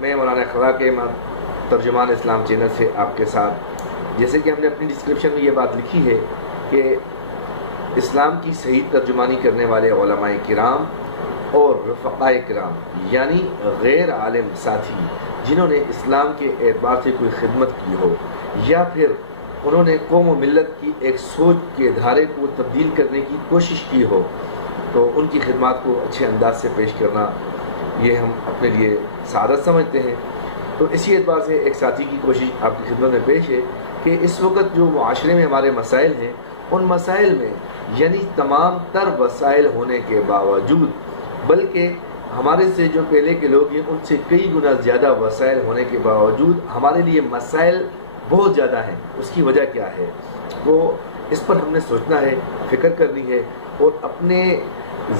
میں مولانا اخلاق احمد ترجمان اسلام چینل سے آپ کے ساتھ، جیسے کہ ہم نے اپنی ڈسکرپشن میں یہ بات لکھی ہے کہ اسلام کی صحیح ترجمانی کرنے والے علماء کرام اور رفقاء کرام یعنی غیر عالم ساتھی جنہوں نے اسلام کے اعتبار سے کوئی خدمت کی ہو یا پھر انہوں نے قوم و ملت کی ایک سوچ کے دھارے کو تبدیل کرنے کی کوشش کی ہو، تو ان کی خدمات کو اچھے انداز سے پیش کرنا یہ ہم اپنے لیے سعادت سمجھتے ہیں۔ تو اسی اعتبار سے ایک ساتھی کی کوشش آپ کی خدمت میں پیش ہے کہ اس وقت جو معاشرے میں ہمارے مسائل ہیں، ان مسائل میں یعنی تمام تر وسائل ہونے کے باوجود، بلکہ ہمارے سے جو پہلے کے لوگ ہیں ان سے کئی گنا زیادہ وسائل ہونے کے باوجود ہمارے لیے مسائل بہت زیادہ ہیں۔ اس کی وجہ کیا ہے؟ وہ اس پر ہم نے سوچنا ہے، فکر کرنی ہے اور اپنے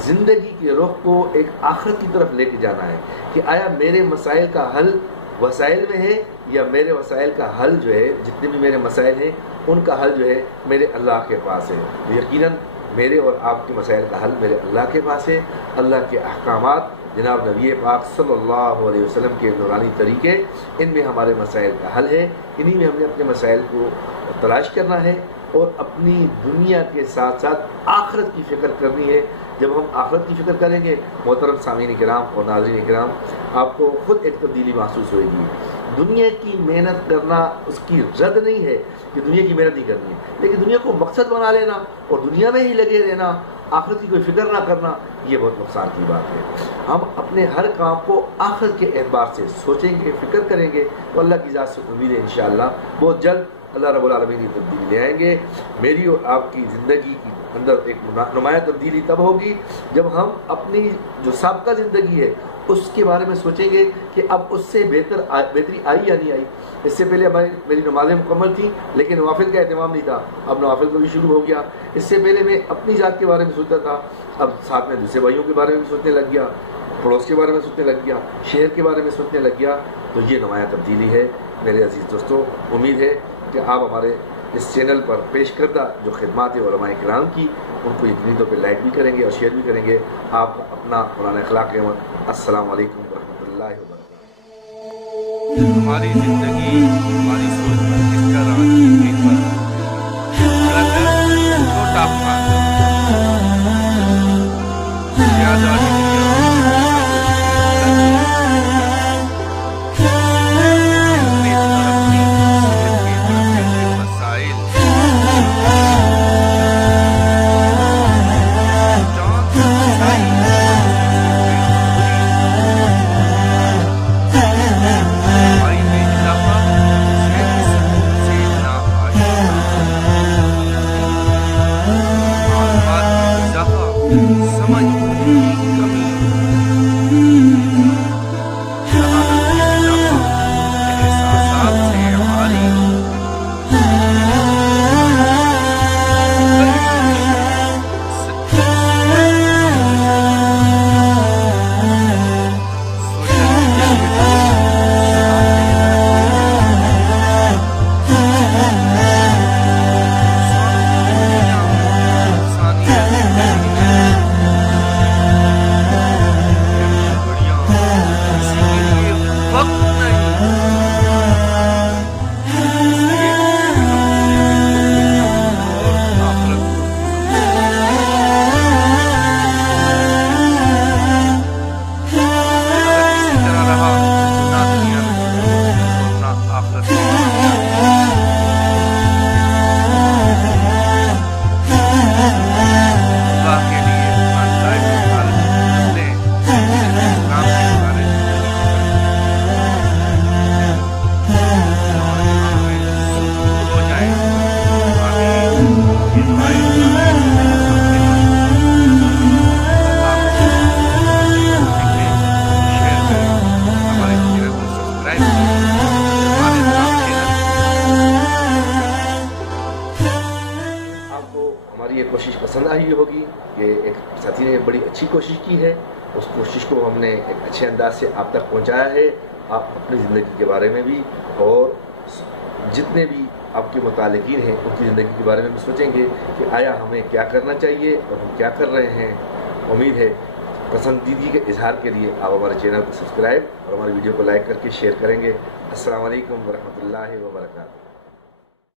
زندگی کے رخ کو ایک آخرت کی طرف لے کے جانا ہے کہ آیا میرے مسائل کا حل وسائل میں ہے یا میرے وسائل کا حل جو ہے، جتنے بھی میرے مسائل ہیں ان کا حل جو ہے میرے اللہ کے پاس ہے۔ یقیناً میرے اور آپ کے مسائل کا حل میرے اللہ کے پاس ہے۔ اللہ کے احکامات، جناب نبی پاک صلی اللہ علیہ وسلم کے نورانی طریقے، ان میں ہمارے مسائل کا حل ہے۔ انہی میں ہم نے اپنے مسائل کو تلاش کرنا ہے اور اپنی دنیا کے ساتھ ساتھ آخرت کی فکر کرنی ہے۔ جب ہم آخرت کی فکر کریں گے محترم سامعین کرام اور ناظرین کرام، آپ کو خود ایک تبدیلی محسوس ہوئے گی۔ دنیا کی محنت کرنا اس کی رد نہیں ہے کہ دنیا کی محنت نہیں کرنی ہے، لیکن دنیا کو مقصد بنا لینا اور دنیا میں ہی لگے رہنا، آخرت کی کوئی فکر نہ کرنا، یہ بہت نقصان کی بات ہے۔ ہم اپنے ہر کام کو آخرت کے اعتبار سے سوچیں گے، فکر کریں گے تو اللہ کی ذات سے امید ہے انشاءاللہ بہت جلد اللہ رب العالمین کی تبدیلی لے آئیں گے۔ میری اور آپ کی زندگی کی اندر ایک نمایاں تبدیلی تب ہوگی جب ہم اپنی جو سابقہ زندگی ہے اس کے بارے میں سوچیں گے کہ اب اس سے بہتری آئی یا نہیں آئی۔ اس سے پہلے میری نمازیں مکمل تھیں لیکن نوافل کا اہتمام نہیں تھا، اب نوافل کو بھی شروع ہو گیا۔ اس سے پہلے میں اپنی ذات کے بارے میں سوچتا تھا، اب ساتھ میں دوسرے بھائیوں کے بارے میں بھی سوچنے لگ گیا، پڑوس کے بارے میں سوچنے لگ گیا، شہر کے بارے میں سوچنے لگ گیا۔ تو یہ نمایاں تبدیلی ہے میرے عزیز دوستوں۔ امید ہے کہ آپ ہمارے اس چینل پر پیش کردہ جو خدمات ہیں علماء کرام کی، ان کو یقینی طور پہ لائک بھی کریں گے اور شیئر بھی کریں گے۔ آپ اپنا مولانا اخلاق احمد، السلام علیکم ورحمۃ اللہ وبرکاتہ۔ ہماری زندگی، ہماری سوچ پر کس طرح ایک بار چھوٹا زیادہ پسند آئی ہوگی کہ ایک ساتھی نے بڑی اچھی کوشش کی ہے، اس کوشش کو ہم نے ایک اچھے انداز سے آپ تک پہنچایا ہے۔ آپ اپنی زندگی کے بارے میں بھی اور جتنے بھی آپ کے متعلقین ہیں ان کی زندگی کے بارے میں بھی سوچیں گے کہ آیا ہمیں کیا کرنا چاہیے اور ہم کیا کر رہے ہیں۔ امید ہے پسندیدگی کے اظہار کے لیے آپ ہمارے چینل کو سبسکرائب اور ہماری ویڈیو کو لائک کر کے شیئر کریں گے۔ السلام علیکم ورحمۃ اللہ وبرکاتہ۔